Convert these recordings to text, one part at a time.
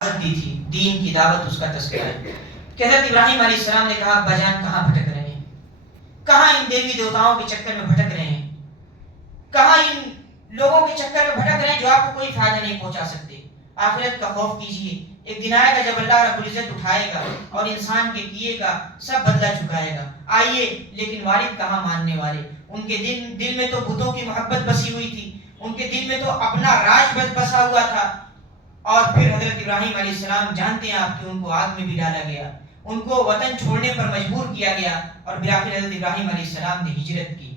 دی تھی، دین کی دعوت اس کا تذکرہ ہے کہ حضرت ابراہیم علیہ السلام نے کہا ابا جان کہاں بھٹک رہے ہیں، کہاں ان دیوی دیوتاؤں کے چکر میں بھٹک رہے ہیں، کہاں ان لوگوں کے چکر میں بھٹک رہے ہیں جو آپ کو کوئی فائدہ نہیں پہنچا سکتے۔ آخرت کا خوف کیجئے، ایک دن آئے گا جب اللہ رب العزت اٹھائے گا اور انسان کے کیے کا سب بدلہ چکائے گا۔ آئیے، لیکن والد کہاں ماننے والے، ان کے دل میں تو بتوں کی محبت بسی ہوئی تھی، ان کے دل میں تو اپنا راج بسا ہوا تھا۔ اور پھر حضرت ابراہیم علیہ السلام جانتے ہیں آپ کہ ان کو آگ میں بھی ڈالا گیا، ان کو وطن چھوڑنے پر مجبور کیا گیا، اور بالآخر حضرت ابراہیم علیہ السلام نے ہجرت کی۔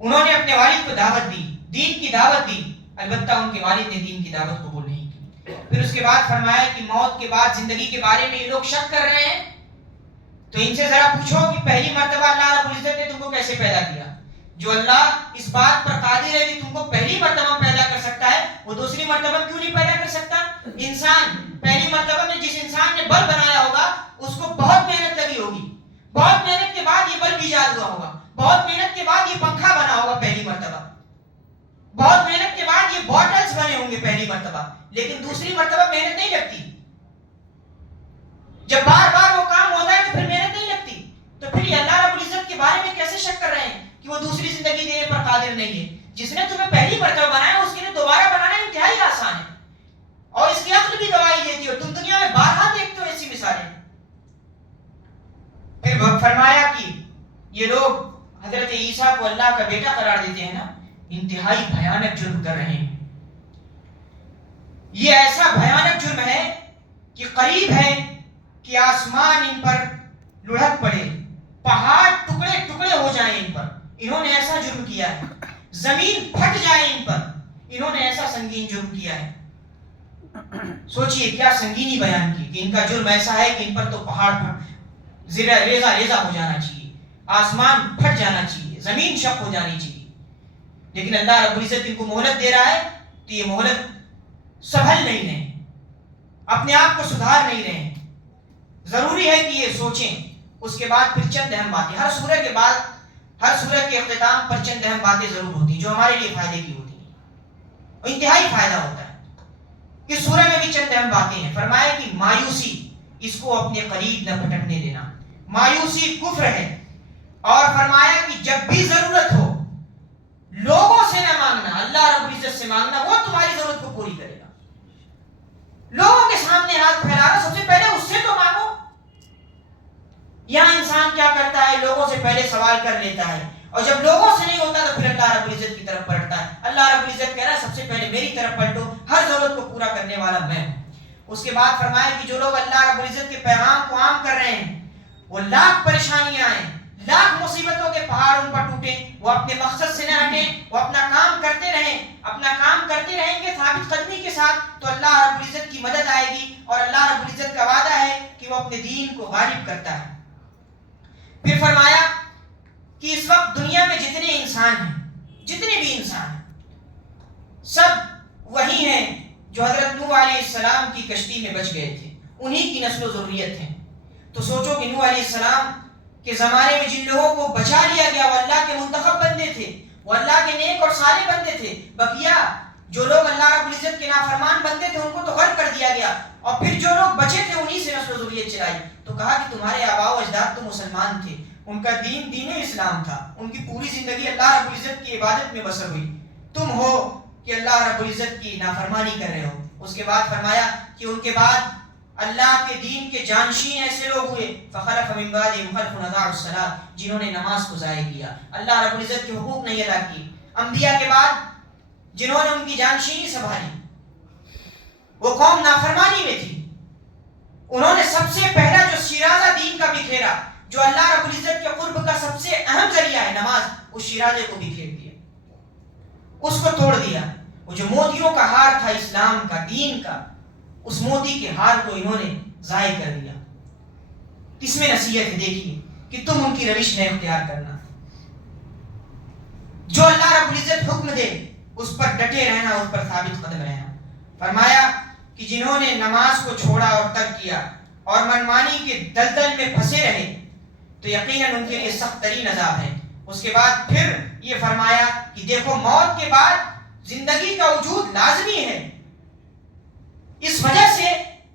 انہوں نے اپنے والد کو دعوت دی، دین کی دعوت دی، البتہ ان کے والد نے دین کی دعوت قبول نہیں کی۔ پھر اس کے بعد فرمایا کہ موت کے بعد زندگی کے بارے میں یہ لوگ شک کر رہے ہیں، تو ان سے ذرا پوچھو کہ پہلی مرتبہ اللہ رب العزت نے تم کو کیسے پیدا کیا؟ جو اللہ اس بات پر قادر ہے کہ تم کو پہلی مرتبہ پیدا کر سکتا ہے، وہ دوسری مرتبہ کیوں نہیں پیدا کر سکتا؟ انسان پہلی مرتبہ میں جس انسان نے بل بنایا ہوگا اس کو بہت محنت لگی ہوگی، بہت محنت کے بعد یہ بل ایجاد ہوا ہوگا، بہت محنت کے بعد یہ پنکھا بنا ہوگا پہلی مرتبہ، بہت محنت کے بعد یہ بوٹلز بنے ہوں گے پہلی مرتبہ، لیکن دوسری مرتبہ محنت نہیں لگتی۔ جب بار بار وہ کام ہوتا ہے تو پھر محنت نہیں لگتی۔ تو پھر یہ اللہ رب العزت کے بارے میں کیسے شک کر رہے ہیں کہ وہ دوسری زندگی دینے پر قادر نہیں ہے؟ جس نے تمہیں پہلی مرتبہ بنایا اس کے لیے دوبارہ بنانا انتہائی آسان ہے، اور اس کی عقل بھی گواہی دیتی ہے، تم دنیا میں بارہا دیکھتے ہو ایسی مثالیں۔ پھر فرمایا کہ یہ لوگ حضرت عیسیٰ کو اللہ کا بیٹا قرار دیتے ہیں نا، انتہائی بھیانک جرم کر رہے ہیں۔ یہ ایسا بھیانک جرم ہے کہ قریب ہے کہ آسمان ان پر لڑھک پڑے، پہاڑ ٹکڑے ٹکڑے ہو جائیں ان پر، انہوں نے ایسا جرم کیا ہے، زمین پھٹ جائے ان پر، انہوں نے ایسا سنگین جرم کیا ہے۔ سوچئے کیا سنگینی بیان کی کہ ان کا جرم ایسا ہے کہ ان پر تو پہاڑ ریزہ ریزہ ہو جانا چاہیے، آسمان پھٹ جانا چاہیے، زمین شق ہو جانی چاہیے، لیکن اللہ رب العزت ان کو مہلت دے رہا ہے تو یہ مہلت سنبھل نہیں رہے ہیں، اپنے آپ کو سدھار نہیں رہے ہیں۔ ضروری ہے کہ یہ سوچیں۔ اس کے بعد پھر چند اہم باتیں، ہر سورہ کے بعد، ہر سورہ کے اختتام پر چند اہم باتیں ضرور ہوتی ہیں جو ہمارے لیے فائدے کی ہوتی ہیں، اور انتہائی فائدہ ہوتا ہے۔ اس سورہ میں بھی چند اہم باتیں ہیں۔ فرمایا کہ مایوسی، اس کو اپنے قریب نہ بھٹکنے دینا، مایوسی کفر ہے، اور فرمایا کہ جب بھی ضرورت ہو لوگوں سے نہ مانگنا، اللہ رب العزت سے مانگنا، وہ تمہاری ضرورت کو پوری کرے گا۔ لوگوں کے سامنے ہاتھ پھیلا رہا، سب سے پہلے اس سے تو مانگو۔ یہاں انسان کیا کرتا ہے؟ لوگوں سے پہلے سوال کر لیتا ہے، اور جب لوگوں سے نہیں ہوتا تو پھر اللہ رب العزت کی طرف پلٹتا ہے۔ اللہ رب العزت کہہ رہا ہے سب سے پہلے میری طرف پلٹو، ہر ضرورت کو پورا کرنے والا میں ہوں۔ اس کے بعد فرمایا کہ جو لوگ اللہ رب العزت کے پیغام کو عام کر رہے ہیں، وہ لاکھ پریشانیاں آئیں، لاکھ مصیبتوں کے پہاڑ ان پر ٹوٹیں، وہ اپنے مقصد سے نہ ہٹیں، وہ اپنا کام کرتے رہیں، اپنا کام کرتے رہیں گے ثابت قدمی کے ساتھ، تو اللہ رب العزت کی مدد آئے گی، اور اللہ رب العزت کا وعدہ ہے کہ وہ اپنے دین کو غالب کرتا ہے۔ پھر فرمایا کہ اس وقت دنیا میں جتنے انسان ہیں، جتنے بھی انسان ہیں، سب وہی ہیں جو حضرت نوح علیہ السلام کی کشتی میں بچ گئے تھے، انہی کی نسل و ذریت ہیں۔ تو سوچو کہ نوح علیہ السلام کے زمانے میں جن لوگوں کو بچا لیا گیا وہ اللہ کے منتخب بندے تھے، وہ اللہ کے نیک اور صالح بندے تھے۔ بقیہ جو لوگ اللہ رب العزت کے نافرمان بندے تھے ان کو تو غرق کر دیا گیا، اور پھر جو لوگ بچے تھے انہی سے نسل و ذریت چلائی۔ تو کہا کہ تمہارے آباء و اجداد تو مسلمان تھے، ان کا دین دین اسلام تھا، ان کی پوری زندگی اللہ رب العزت کی عبادت میں بسر ہوئی، تم ہو کہ اللہ رب العزت کی نافرمانی کر رہے ہو۔ اس کے بعد فرمایا کہ ان کے بعد اللہ کے دین کے جانشین ایسے لوگ ہوئے، فخلف من بعدهم خلف اضاعوا الصلاۃ، جنہوں نے نماز کو ضائع کیا، اللہ رب العزت کے حقوق نہیں ادا کیے۔ انبیاء کے بعد جنہوں نے ان کی جانشینی سنبھالی وہ قوم نافرمانی میں تھی، انہوں نے سب سے پہلا جو شیرازہ دین کا بکھیرا، جو اللہ رب العزت کے قرب کا سب سے اہم ذریعہ ہے نماز، اس شیرازے کو بکھیر دیا، اس کو توڑ دیا۔ وہ جو موتیوں کا ہار تھا اسلام کا، دین کا، اس موتی کے ہار کو انہوں نے ضائع کر دیا۔ اس میں نصیحت ہے، دیکھیے کہ تم ان کی روش نہ اختیار کرنا، جو اللہ رب العزت حکم دے اس پر ڈٹے رہنا، اس پر ثابت قدم رہنا۔ فرمایا کہ جنہوں نے نماز کو چھوڑا اور ترک کیا اور منمانی کے دلدل میں پھنسے رہے تو یقیناً ان کے لیے سخت ترین عذاب ہے۔ اس کے بعد پھر یہ فرمایا کہ دیکھو موت کے بعد زندگی کا وجود لازمی ہے، اس وجہ سے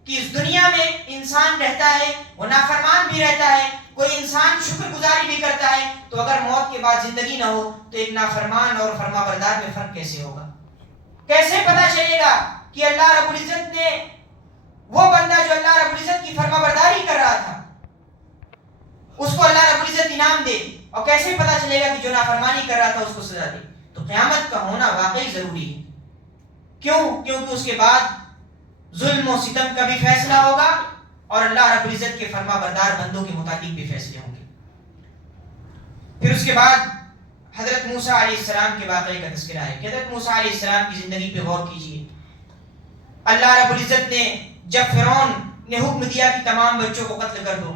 کہ اس دنیا میں انسان رہتا ہے وہ نافرمان بھی رہتا ہے، کوئی انسان شکر گزاری بھی کرتا ہے، تو اگر موت کے بعد زندگی نہ ہو تو ایک نافرمان اور فرما بردار میں فرق کیسے ہوگا؟ کیسے پتا چلے گا کہ اللہ رب العزت نے وہ بندہ جو اللہ رب العزت کی فرما برداری کر رہا تھا اس کو اللہ رب العزت انعام دے، اور کیسے پتا چلے گا کہ جو نافرمانی کر رہا تھا اس کو سزا دے؟ تو قیامت کا ہونا واقعی ضروری ہے. کیوں؟ کیونکہ اس کے بعد ظلم و ستم کا بھی فیصلہ ہوگا اور اللہ رب العزت کے فرما بردار بندوں کے متعلق بھی فیصلے ہوں گے. پھر اس کے بعد حضرت موسیٰ علیہ السلام کے واقعے کا تذکرہ ہے کہ حضرت موسیٰ علیہ السلام کی زندگی پہ غور کیجئے. اللہ رب العزت نے جب فرعون نے حکم دیا کہ تمام بچوں کو قتل کر دو،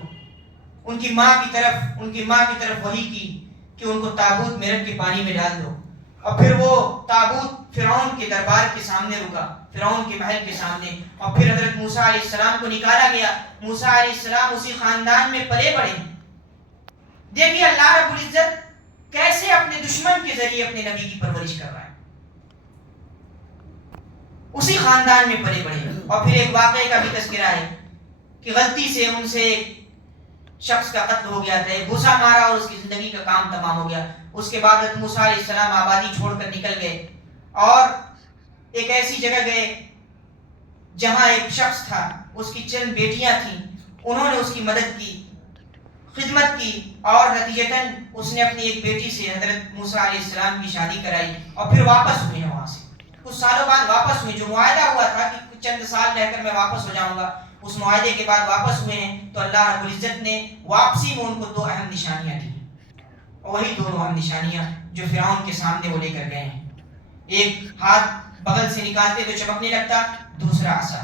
ان کی ماں کی طرف وحی کی کہ ان کو تابوت میں رکھ کے پانی میں ڈال دو، اور پھر وہ تابوت فرعون کے دربار کے سامنے رکا، فرعون کے محل کے سامنے، اور پھر حضرت موسیٰ علیہ السلام کو نکالا گیا. موسیٰ علیہ السلام اسی خاندان میں پلے بڑھے. دیکھیے اللہ رب العزت کیسے اپنے دشمن کے ذریعے اپنے نبی کی پرورش کر رہا ہے. اسی خاندان میں پلے بڑھے. اور پھر ایک واقعے کا بھی تذکرہ ہے کہ غلطی سے ان سے ایک شخص کا قتل ہو گیا تھا، ایک گھوسا مارا اور اس کی زندگی کا کام تمام ہو گیا. اس کے بعد حضرت موسیٰ علیہ السلام آبادی چھوڑ کر نکل گئے اور ایک ایسی جگہ گئے جہاں ایک شخص تھا، اس کی چند بیٹیاں تھیں، انہوں نے اس کی مدد کی، خدمت کی، اور نتیجتاً اس نے اپنی ایک بیٹی سے حضرت موسیٰ علیہ السلام کی شادی کرائی، اور پھر واپس ہوئے ہیں وہاں سے. کچھ سالوں بعد واپس ہوئے، جو معاہدہ ہوا تھا کہ چند سال رہ کر میں واپس ہو جاؤں گا، اس معاہدے کے بعد واپس ہوئے ہیں. تو اللہ رب العزت نے واپسی میں ان کو 2 اہم نشانیاں دی، اور وہی 2 اہم نشانیاں جو فرعون کے سامنے وہ لے کر گئے ہیں. ایک ہاتھ بغل سے نکالتے تو چمکنے لگتا، دوسرا عصا.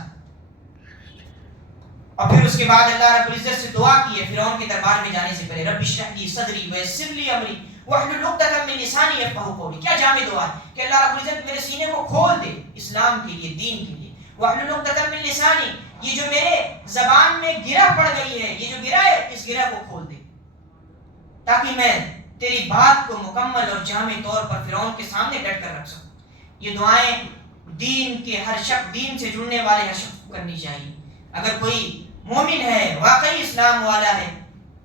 اور پھر اس کے بعد اللہ رب العزت سے دعا کی ہے فرعون کے دربار میں جانے سے پہلے، رب اشرح لی صدری ویسر لی امری واحلل عقدۃ من لسانی یفقهوا قولی. کیا جامع دعا ہے کہ اللہ رب العزت میرے سینے کو کھول دے اسلام کے لیے، دین کے لیے. واحلل عقدۃ من لسانی، یہ جو میرے زبان میں گرہ پڑ گئی ہے، یہ جو گرہ ہے، اس گرہ کو کھول دے تاکہ میں تیری بات کو مکمل اور جامع طور پر فرعون کے سامنے ڈٹ کر رکھ سکوں. یہ دعائیں دین کے ہر شخص، دین سے جڑنے والے ہر شخص کو کرنی چاہیے. اگر کوئی مومن ہے، واقعی اسلام والا ہے،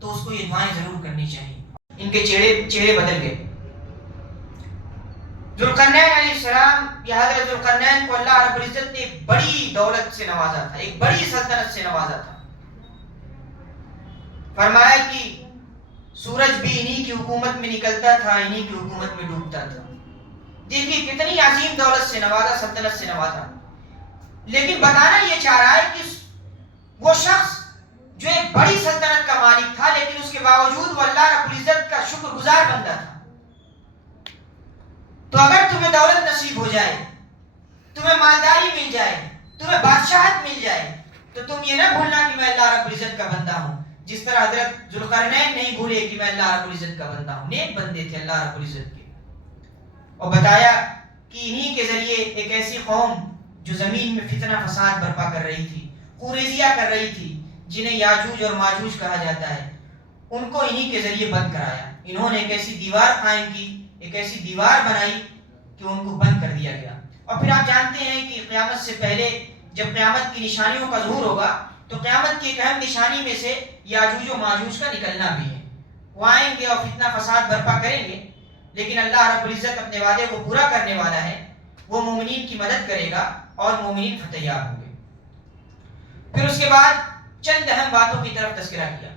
تو اس کو یہ دعائیں ضرور کرنی چاہیے. ان کے چہرے بدل گئے. ذوالقرنین علیہ السلام یا حضرت ذوالقرنین کو اللہ رب العزت نے ایک بڑی دولت سے نوازا تھا، ایک بڑی سلطنت سے نوازا تھا. فرمایا کہ سورج بھی انہی کی حکومت میں نکلتا تھا، انہی کی حکومت میں ڈوبتا تھا. دیکھیے کتنی عظیم دولت سے نوازا، سلطنت سے نوازا. لیکن بتانا یہ چاہ رہا ہے کہ وہ شخص جو ایک بڑی سلطنت کا مالک تھا، لیکن اس کے باوجود وہ اللہ رب العزت کا شکر گزار بندہ تھا. تو اگر تمہیں دولت نصیب ہو جائے، تمہیں مالداری مل جائے، تمہیں بادشاہت مل جائے، تو تم یہ نہ بھولنا کہ میں اللہ رب العزت کا بندہ ہوں. جس طرح حضرت ذوالقرنین نہیں بھولے کہ میں اللہ رب العزت کا بندہ ہوں. نیک بندے تھے اللہ رب العزت کے. اور بتایا کہ انہی کے ذریعے ایک ایسی قوم جو زمین میں فتنہ فساد برپا کر رہی تھی، قریظیہ کر رہی تھی، جنہیں یاجوج اور ماجوج کہا جاتا ہے، ان کو انہی کے ذریعے بند کرایا. انہوں نے ایک ایسی دیوار قائم کی، ایک ایسی دیوار بنائی کہ ان کو بند کر دیا گیا. اور پھر آپ جانتے ہیں کہ قیامت سے پہلے جب قیامت کی نشانیوں کا ظہور ہوگا تو قیامت کی ایک اہم نشانی میں سے یاجوج و ماجوج کا نکلنا بھی ہے. وہ آئیں گے اور فتنہ فساد برپا کریں گے، لیکن اللہ رب العزت اپنے وعدے کو پورا کرنے والا ہے. وہ مومنین کی مدد کرے گا اور مومنین فتح یاب ہوں گے. پھر اس کے بعد چند اہم باتوں کی طرف تذکرہ کیا.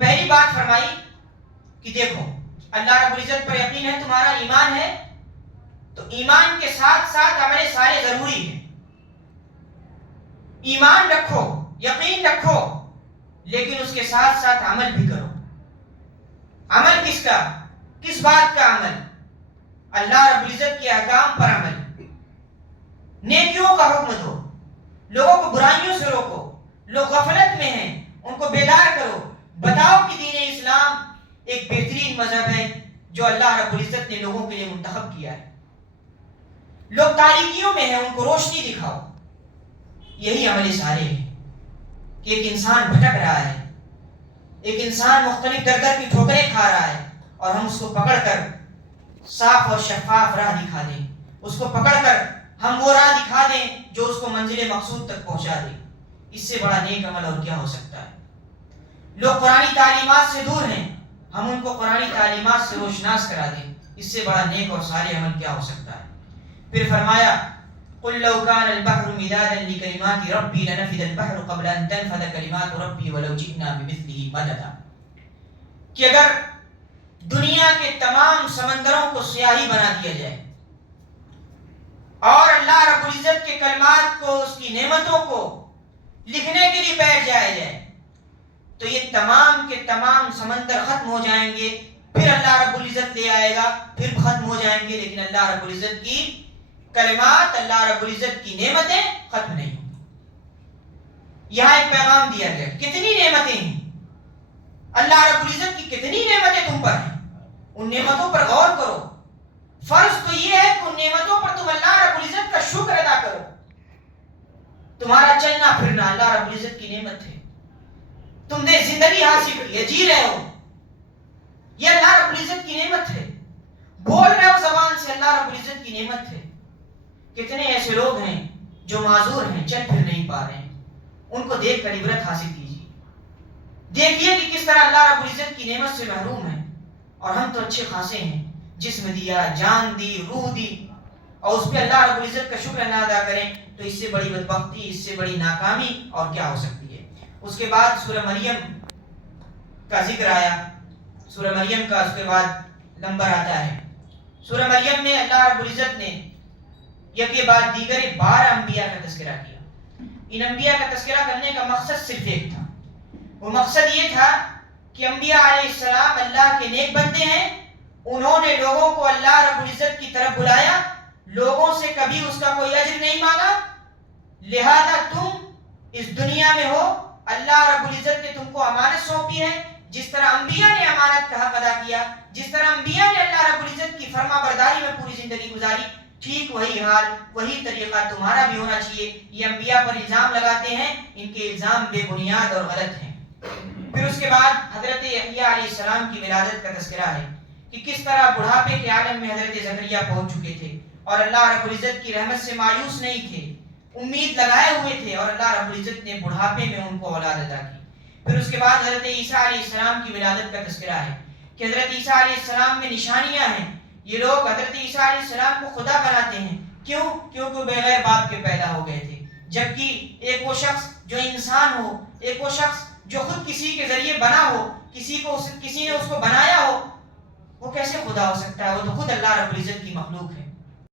پہلی بات فرمائی کہ دیکھو اللہ رب العزت پر یقین ہے، تمہارا ایمان ہے، تو ایمان کے ساتھ ساتھ عمل صالح ضروری ہے. ایمان رکھو، یقین رکھو، لیکن اس کے ساتھ ساتھ عمل بھی کرو. عمل کس کا؟ کس بات کا عمل؟ اللہ رب العزت کے احکام پر عمل. نیکیوں کا حکم دو، لوگوں کو برائیوں سے روکو. لوگ غفلت میں ہیں، ان کو بیدار کرو. بتاؤ کہ دین اسلام ایک بہترین مذہب ہے جو اللہ رب العزت نے لوگوں کے لیے منتخب کیا ہے. لوگ تاریکیوں میں ہیں، ان کو روشنی دکھاؤ. یہی عمل صالح ہے کہ ایک انسان بھٹک رہا ہے، ایک انسان مختلف در در کی ٹھوکریں کھا رہا ہے، اور ہم اس کو پکڑ کر صاف اور شفاف راہ دکھا دیں. اس کو پکڑ کر ہم وہ راہ دکھا دیں جو اس کو منزل مقصود تک پہنچا دے. اس سے بڑا نیک عمل اور کیا ہو سکتا ہے؟ لوگ قرآنی تعلیمات سے دور ہیں، ہم ان کو قرآنی تعلیمات سے روشناس کرا دیں، اس سے بڑا نیک اور صالح عمل کیا ہو سکتا ہے؟ پھر فرمایا قل لو كان البحر مدادا لكلمات ربي لنفد البحر قبل ان تنفد كلمات ربي ولو جئنا بمثله مددا، کہ اگر دنیا کے تمام سمندروں کو سیاہی بنا دیا جائے اور اللہ رب العزت کے کلمات کو، اس کی نعمتوں کو لکھنے کے لیے بیٹھ جائے تو یہ تمام کے تمام سمندر ختم ہو جائیں گے، پھر اللہ رب العزت لے آئے گا، پھر ختم ہو جائیں گے، لیکن اللہ رب العزت کی کلمات، اللہ رب العزت کی نعمتیں ختم نہیں ہوں گی۔ یہاں ایک پیغام دیا گیا، کتنی نعمتیں ہیں، اللہ رب العزت کی کتنی نعمتیں تم پر ہیں، ان نعمتوں پر غور کرو۔ فرض تو یہ ہے کہ ان نعمتوں پر تم اللہ رب العزت کا شکر ادا کرو۔ تمہارا چلنا پھرنا اللہ رب العزت کی نعمت ہے، تم نے زندگی حاصل کی ہے، جی رہے ہو، یہ اللہ رب العزت کی نعمت ہے، بول رہے ہو زبان سے، اللہ رب العزت کی نعمت ہے۔ کتنے ایسے لوگ ہیں جو معذور ہیں، چل پھر نہیں پا رہے ہیں، ان کو دیکھ کر عبرت حاصل کیجیے، دیکھیے کہ کس طرح اللہ رب العزت کی نعمت سے محروم ہیں، اور ہم تو اچھے خاصے ہیں، جسم دیا، جان دی، روح دی، اور اس پہ اللہ رب العزت کا شکر نہ ادا کریں تو اس سے بڑی بدبختی، اس سے بڑی ناکامی اور کیا ہو سکتی ہے۔ اس کے بعد سورہ مریم کا ذکر آیا، سورہ مریم کا اس کے بعد نمبر آتا ہے۔ سورہ مریم میں اللہ رب العزت نے یک بعد دیگر 12 انبیاء کا تذکرہ کیا۔ ان انبیاء کا تذکرہ کرنے کا مقصد صرف ایک تھا، وہ مقصد یہ تھا کہ انبیاء علیہ السلام اللہ کے نیک بندے ہیں، انہوں نے لوگوں کو اللہ رب العزت کی طرف بلایا، لوگوں سے کبھی اس کا کوئی اجر نہیں مانگا، لہذا تم اس دنیا میں ہو، اللہ رب العزت نے تم کو امانت سونپی ہے، جس طرح انبیاء نے امانت کا حق ادا کیا، جس طرح انبیاء نے اللہ رب العزت کی فرما برداری میں پوری زندگی گزاری، ٹھیک وہی حال، وہی طریقہ تمہارا بھی ہونا چاہیے۔ یہ انبیاء پر الزام لگاتے ہیں، ان کے الزام بے بنیاد اور غلط ہیں۔ پھر اس کے بعد حضرت یحییٰ علیہ السلام کی ولادت کا تذکرہ ہے کہ کس طرح بڑھاپے کے عالم میں حضرت زکریا پہنچ چکے تھے اور اللہ رب العزت کی رحمت سے مایوس نہیں تھے، امید لگائے ہوئے تھے، اور اللہ رب العزت نے بڑھاپے میں ان کو اولاد عطا کی۔ پھر اس کے بعد حضرت عیسیٰ علیہ السلام کی ولادت کا تذکرہ ہے کہ حضرت عیسیٰ علیہ السلام میں نشانیاں ہیں، یہ لوگ حضرت عیسیٰ علیہ السلام کو خدا بناتے ہیں، کیوں؟ کیونکہ وہ بغیر باپ کے پیدا ہو گئے تھے، جبکہ ایک وہ شخص جو انسان ہو، ایک وہ شخص جو خود کسی کے ذریعے بنا ہو، کسی نے اس کو بنایا ہو، وہ کیسے خدا ہو سکتا ہے؟ وہ تو خود اللہ رب العزت کی مخلوق ہے۔